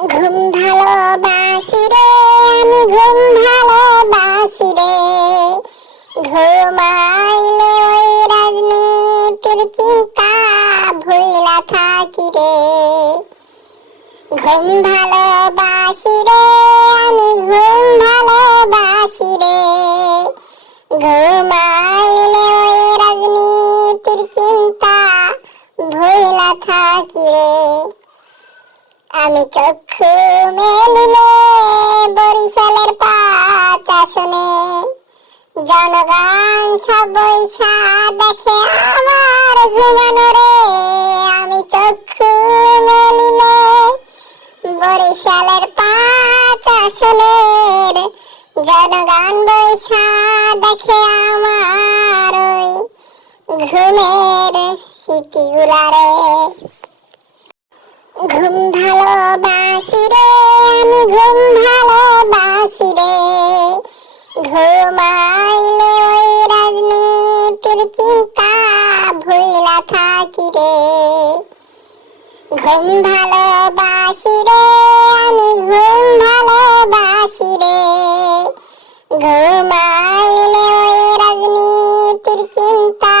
ঘুম ভালোবাসি রে, আমি ঘুম ভালোবাসি রে। ঘুমাইলে ওই রাজনীতির চিন্তা ভুইলা থাকি রে। ঘুম ভালোবাসি রে, আমি ঘুম ভালোবাসি রে। ঘুমাইলে ওই রাজনীতির চিন্তা ভুইলা থাকি রে। আমি চক্ষু মেলিলে বরিশালের ৫ আসনে জনগণ সব বৈশা দেখে আমার ঘুমানো রে। আমি চক্ষু মেলিলে বরিশালের ৫ আসনের জনগণ বৈশা দেখে আমার ওই ঘুমের স্মৃতিগুলা রে। ঘুম ভালোবাসি রে, আমি ঘুম ভালোবাসি রে। ঘুমাইলে ওই রাজনীতির চিন্তা ভুইলা থাকি রে। ঘুম ভালোবাসি রে, আমি ঘুম ভালোবাসি রে। ঘুমাইলে ওই রাজনীতির চিন্তা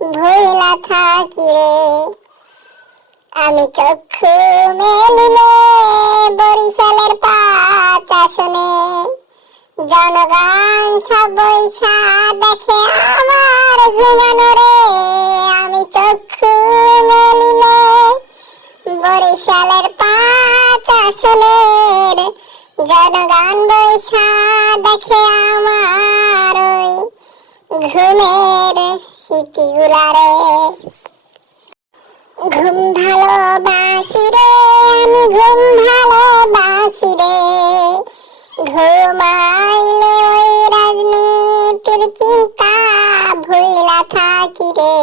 ভুইলা থাকি রে। আমি চক্ষু মেলিলে বরিশালের ৫ আসনে জনগণ সব বৈশা দেখে আমার ঘুমানো রে। আমি চক্ষু মেলিলে বরিশালের ৫ আসনের জনগণ বৈশা দেখে আমার ওই ঘুমের স্মৃতিগুলা রে। ঘুম ভালোবাসি রে, আমি ঘুম ভালোবাসি রে। ঘুমাইলে ওই রাজনীতির চিন্তা ভুইলা থাকি রে।